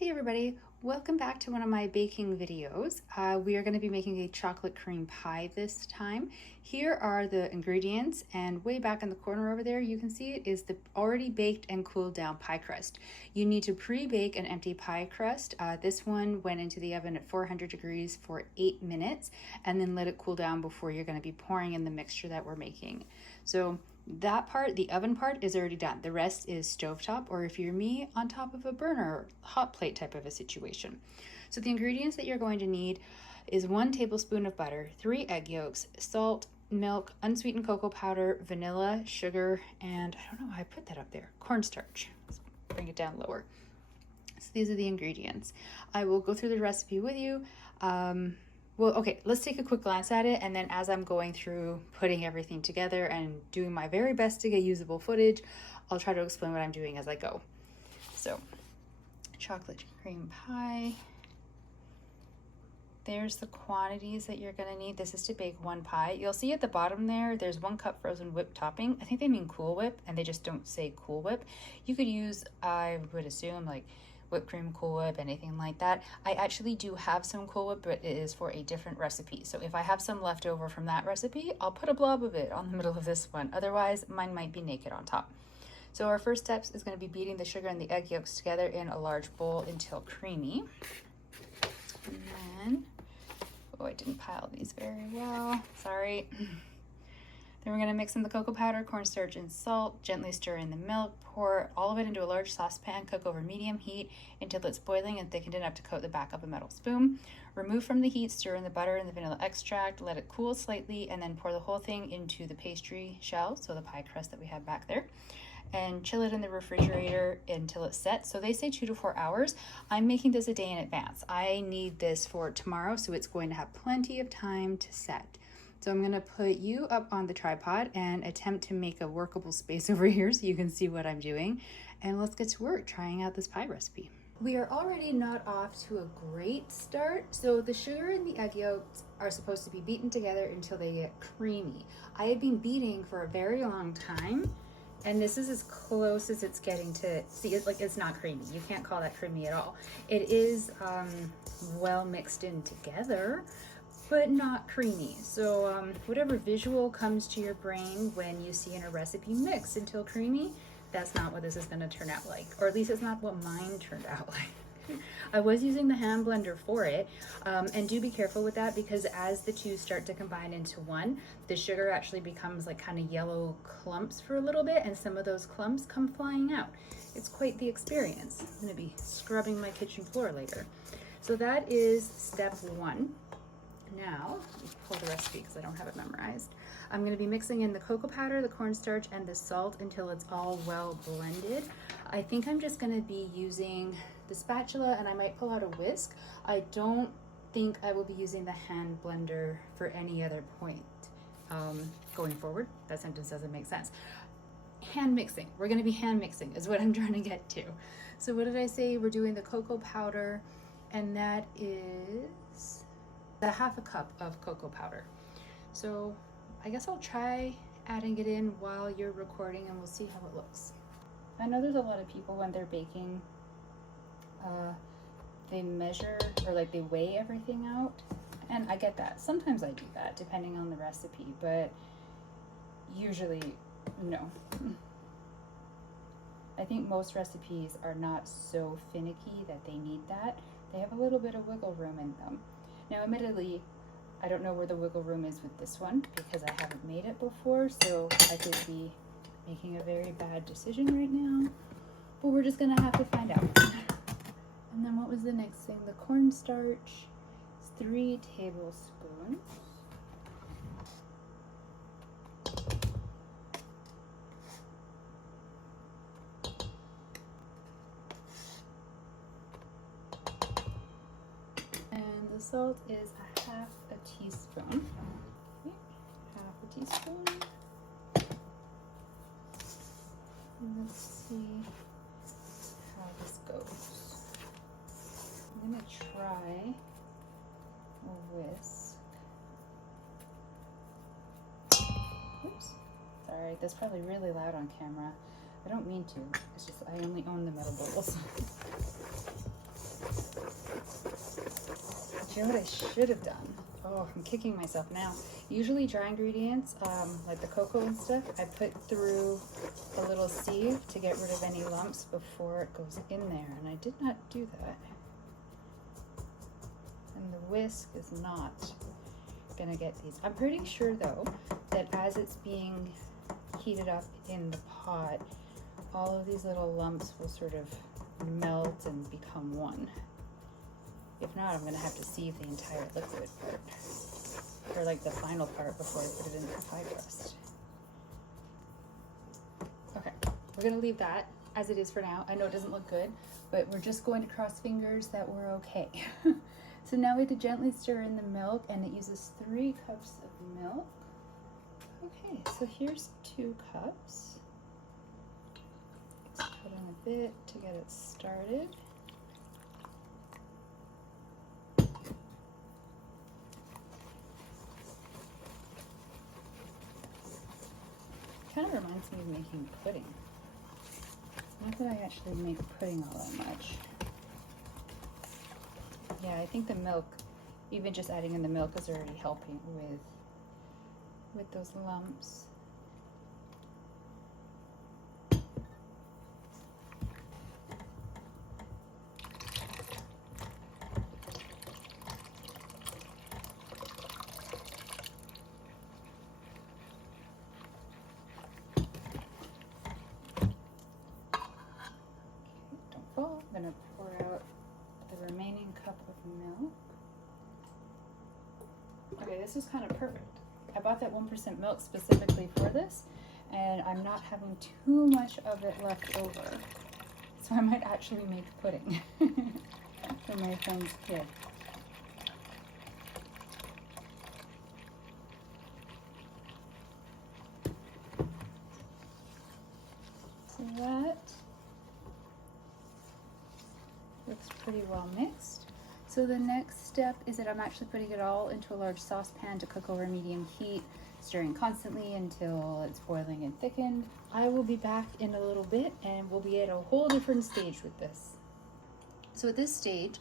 Hey everybody, welcome back to one of my baking videos. We are going to be making a chocolate cream pie this time. Here are the ingredients, and way back in the corner over there you can see it is the already baked and cooled down pie crust. You need to pre-bake an empty pie crust. This one went into the oven at 400 degrees for 8 minutes and then let it cool down before you're going to be pouring in the mixture that we're making. So that part, the oven part, is already done. The rest is stovetop, or if you're me, on top of a burner, hot plate type of a situation. So the ingredients that you're going to need is 1 tablespoon of butter, 3 egg yolks, salt, milk, unsweetened cocoa powder, vanilla, sugar, and I don't know why I put that up there, cornstarch. Let's bring it down lower. So these are the ingredients. I will go through the recipe with you. Well, okay, let's take a quick glance at it, and then as I'm going through putting everything together and doing my very best to get usable footage, I'll try to explain what I'm doing as I go. So, chocolate cream pie. There's the quantities that you're gonna need. This is to bake 1 pie. You'll see at the bottom there's 1 cup frozen whipped topping. I think they mean Cool Whip, and they just don't say Cool Whip. You could use, I would assume, like whipped cream, Cool Whip, anything like that. I actually do have some Cool Whip, but it is for a different recipe. So if I have some left over from that recipe, I'll put a blob of it on the middle of this one. Otherwise, mine might be naked on top. So our first steps is going to be beating the sugar and the egg yolks together in a large bowl until creamy. And then, oh, I didn't pile these very well, sorry. Then we're going to mix in the cocoa powder, cornstarch, and salt, gently stir in the milk, pour all of it into a large saucepan, cook over medium heat until it's boiling and thickened enough to coat the back of a metal spoon. Remove from the heat, stir in the butter and the vanilla extract, let it cool slightly, and then pour the whole thing into the pastry shell, so the pie crust that we have back there, and chill it in the refrigerator until it's set. So they say 2 to 4 hours. I'm making this a day in advance. I need this for tomorrow, so it's going to have plenty of time to set. So I'm gonna put you up on the tripod and attempt to make a workable space over here so you can see what I'm doing. And let's get to work trying out this pie recipe. We are already not off to a great start. So the sugar and the egg yolks are supposed to be beaten together until they get creamy. I had been beating for a very long time, and this is as close as it's getting to, see, it's not creamy. You can't call that creamy at all. It is well mixed in together, but not creamy. So whatever visual comes to your brain when you see in a recipe mixed until creamy, that's not what this is gonna turn out like, or at least it's not what mine turned out like. I was using the hand blender for it, and do be careful with that, because as the two start to combine into one, the sugar actually becomes like kind of yellow clumps for a little bit, and some of those clumps come flying out. It's quite the experience. I'm gonna be scrubbing my kitchen floor later. So that is step 1. Now, let me pull the recipe because I don't have it memorized. I'm going to be mixing in the cocoa powder, the cornstarch, and the salt until it's all well blended. I think I'm just going to be using the spatula, and I might pull out a whisk. I don't think I will be using the hand blender for any other point going forward. That sentence doesn't make sense. Hand mixing. We're going to be hand mixing is what I'm trying to get to. So what did I say? We're doing the cocoa powder, and that is a 1/2 cup of cocoa powder. So I guess I'll try adding it in while you're recording, and we'll see how it looks. I know there's a lot of people when they're baking, they measure, or like they weigh everything out, and I get that. Sometimes I do that depending on the recipe, but usually no. I think most recipes are not so finicky that they need that. They have a little bit of wiggle room in them. Now, admittedly, I don't know where the wiggle room is with this one because I haven't made it before, so I could be making a very bad decision right now, but we're just gonna have to find out. And then what was the next thing? The cornstarch is 3 tablespoons. And the salt is 1/2 teaspoon. Okay, 1/2 teaspoon. And let's see how this goes. I'm gonna try a whisk. Oops, sorry, that's probably really loud on camera. I don't mean to, it's just I only own the metal bowls. You know what I should have done? Oh, I'm kicking myself now. Usually dry ingredients, like the cocoa and stuff, I put through a little sieve to get rid of any lumps before it goes in there, and I did not do that. And the whisk is not gonna get these. I'm pretty sure though that as it's being heated up in the pot, all of these little lumps will sort of melt and become one. If not, I'm gonna have to sieve the entire liquid part, or like the final part before I put it in the pie crust. Okay, we're gonna leave that as it is for now. I know it doesn't look good, but we're just going to cross fingers that we're okay. So now we have to gently stir in the milk, and it uses 3 cups of milk. Okay, so here's 2 cups. Let's put in a bit to get it started. Kind of reminds me of making pudding. Not that I actually make pudding all that much. Yeah, I think the milk, even just adding in the milk, is already helping with those lumps. I'm going to pour out the remaining cup of milk. Okay, this is kind of perfect. I bought that 1% milk specifically for this, and I'm not having too much of it left over. So I might actually make pudding for my friend's kid. So that looks pretty well mixed. So the next step is that I'm actually putting it all into a large saucepan to cook over medium heat, stirring constantly until it's boiling and thickened. I will be back in a little bit and we'll be at a whole different stage with this. So at this stage,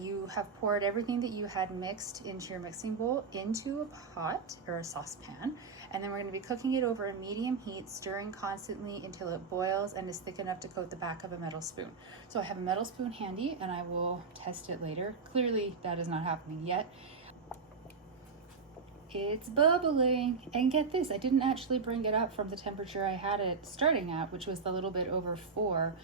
you have poured everything that you had mixed into your mixing bowl into a pot or a saucepan, and then we're going to be cooking it over a medium heat, stirring constantly until it boils and is thick enough to coat the back of a metal spoon. So I have a metal spoon handy and I will test it later. Clearly that is not happening yet. It's bubbling, and get this, I didn't actually bring it up from the temperature I had it starting at, which was a little bit over 4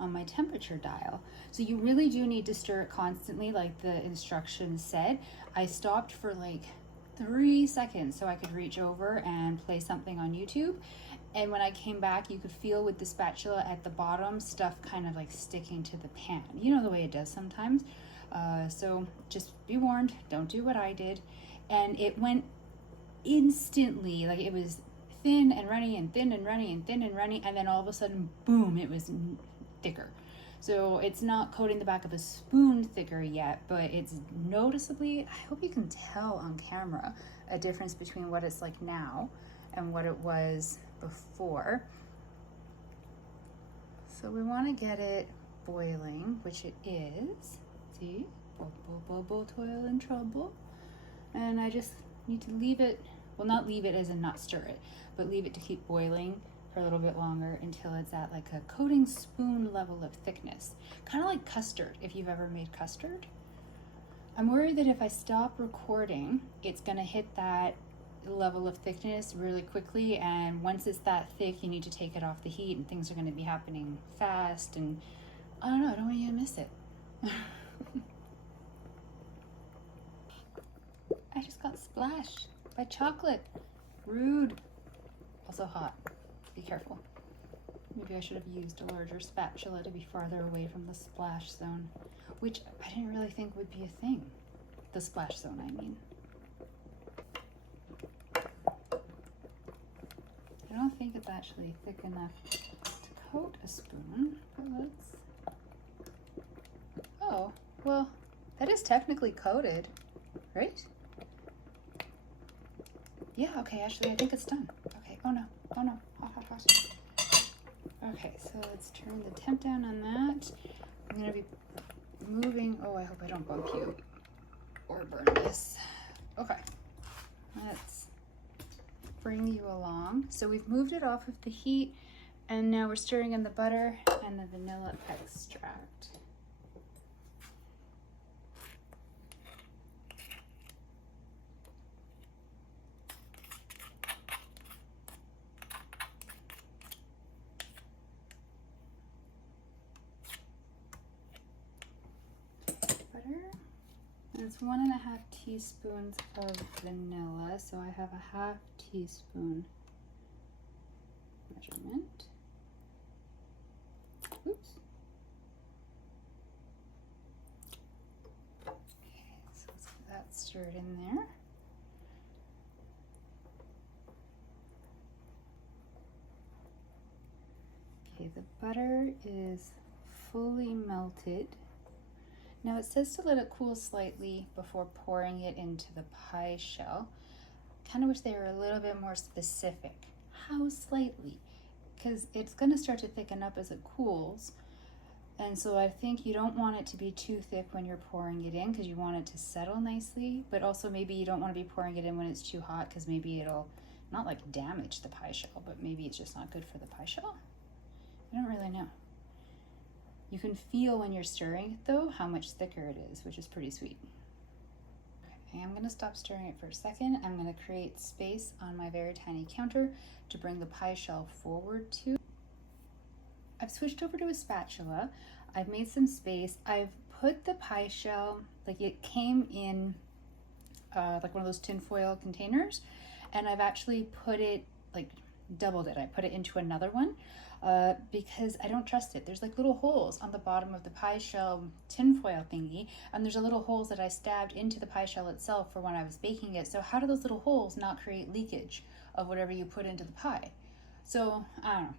on my temperature dial. So you really do need to stir it constantly like the instructions said. I stopped for like 3 seconds so I could reach over and play something on YouTube, and when I came back you could feel with the spatula at the bottom stuff kind of like sticking to the pan. You know the way it does sometimes. So just be warned, don't do what I did. And it went instantly, like it was thin and runny and thin and runny and thin and runny, and then all of a sudden boom, it was thicker. So it's not coating the back of a spoon thicker yet, but it's noticeably, I hope you can tell on camera, a difference between what it's like now and what it was before. So we want to get it boiling, which it is. See, bubble, toil and trouble. And I just need to leave it, well, not leave it as in not stir it, but leave it to keep boiling for a little bit longer until it's at like a coating spoon level of thickness. Kind of like custard, if you've ever made custard. I'm worried that if I stop recording, it's gonna hit that level of thickness really quickly, and once it's that thick, you need to take it off the heat and things are gonna be happening fast, and I don't know, I don't want you to miss it. I just got splashed by chocolate. Rude. Also hot. Be careful. Maybe I should have used a larger spatula to be farther away from the splash zone, which I didn't really think would be a thing. The splash zone, I mean. I don't think it's actually thick enough to coat a spoon, but let's... Oh, well, that is technically coated, right? Yeah, okay, actually, I think it's done. Okay, oh no, hot. Okay, so let's turn the temp down on that. I'm gonna be moving, oh, I hope I don't bump you or burn this. Okay, let's bring you along. So we've moved it off of the heat, and now we're stirring in the butter and the vanilla extract. Butter. And it's 1.5 teaspoons of vanilla, so I have a 1/2 teaspoon measurement. Oops. Okay, so let's get that stirred in there. Okay, the butter is fully melted. Now it says to let it cool slightly before pouring it into the pie shell. Kind of wish they were a little bit more specific. How slightly? Because it's going to start to thicken up as it cools. And so I think you don't want it to be too thick when you're pouring it in, because you want it to settle nicely. But also maybe you don't want to be pouring it in when it's too hot, because maybe it'll not like damage the pie shell, but maybe it's just not good for the pie shell. I don't really know. You can feel when you're stirring it though how much thicker it is, which is pretty sweet. Okay, I'm going to stop stirring it for a second. I'm going to create space on my very tiny counter to bring the pie shell forward to. I've switched over to a spatula. I've made some space. I've put the pie shell, like it came in like one of those tinfoil containers, and I've actually put it, like doubled it. I put it into another one. Because I don't trust it. There's like little holes on the bottom of the pie shell tinfoil thingy, and there's a little holes that I stabbed into the pie shell itself for when I was baking it. So how do those little holes not create leakage of whatever you put into the pie? So I don't know.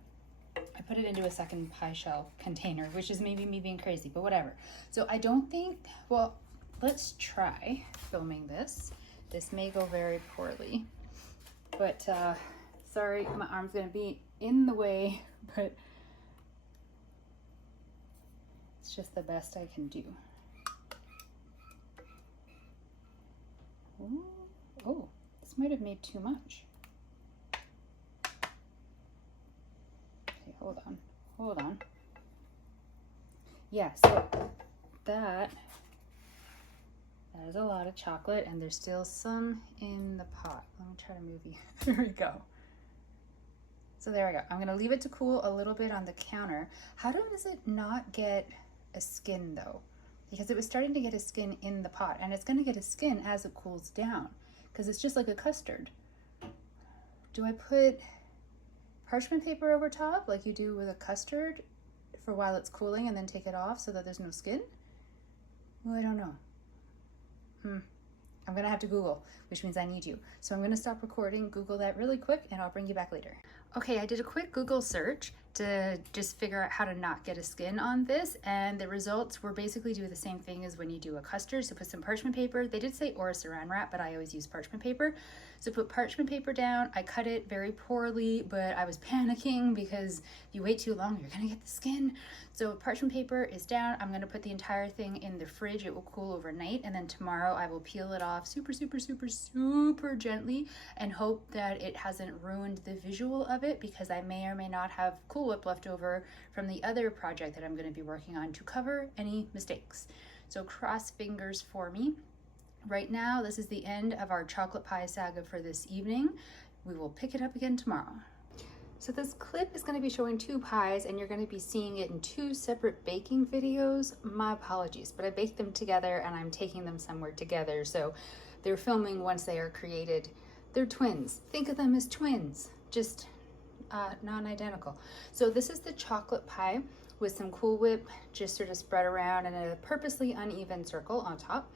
I put it into a second pie shell container, which is maybe me being crazy, but whatever. So I don't think, well, let's try filming this. This may go very poorly, but sorry, my arm's gonna be in the way, but it's just the best I can do. Ooh, oh, this might have made too much. Okay, hold on. Yeah, so that is a lot of chocolate, and there's still some in the pot. Let me try to move you. There we go. So there we go. I'm gonna leave it to cool a little bit on the counter. How does it not get a skin though? Because it was starting to get a skin in the pot, and it's gonna get a skin as it cools down, because it's just like a custard. Do I put parchment paper over top like you do with a custard for while it's cooling and then take it off so that there's no skin? Well, I don't know. I'm gonna have to Google, which means I need you. So I'm gonna stop recording, Google that really quick, and I'll bring you back later. Okay, I did a quick Google search to just figure out how to not get a skin on this, and the results were basically do the same thing as when you do a custard. So put some parchment paper. They did say or saran wrap, but I always use parchment paper. So put parchment paper down. I cut it very poorly, but I was panicking because if you wait too long, you're gonna get the skin. So parchment paper is down. I'm gonna put the entire thing in the fridge. It will cool overnight, and then tomorrow I will peel it off super gently and hope that it hasn't ruined the visual of it, because I may or may not have Cool Whip left over from the other project that I'm gonna be working on to cover any mistakes. So cross fingers for me. Right now, this is the end of our chocolate pie saga for this evening. We will pick it up again tomorrow. So this clip is going to be showing 2 pies, and you're going to be seeing it in 2 separate baking videos. My apologies, but I baked them together and I'm taking them somewhere together. So they're filming once they are created. They're twins. Think of them as twins, just non-identical. So this is the chocolate pie with some Cool Whip just sort of spread around in a purposely uneven circle on top.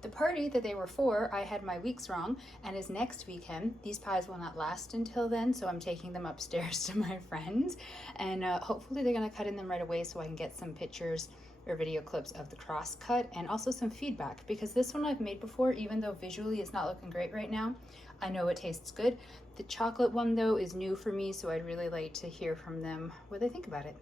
The party that they were for, I had my weeks wrong, and is next weekend. These pies will not last until then, so I'm taking them upstairs to my friends, and hopefully they're gonna cut in them right away so I can get some pictures or video clips of the cross cut and also some feedback, because this one I've made before, even though visually it's not looking great right now. I know it tastes good. The chocolate one though is new for me, so I'd really like to hear from them what they think about it.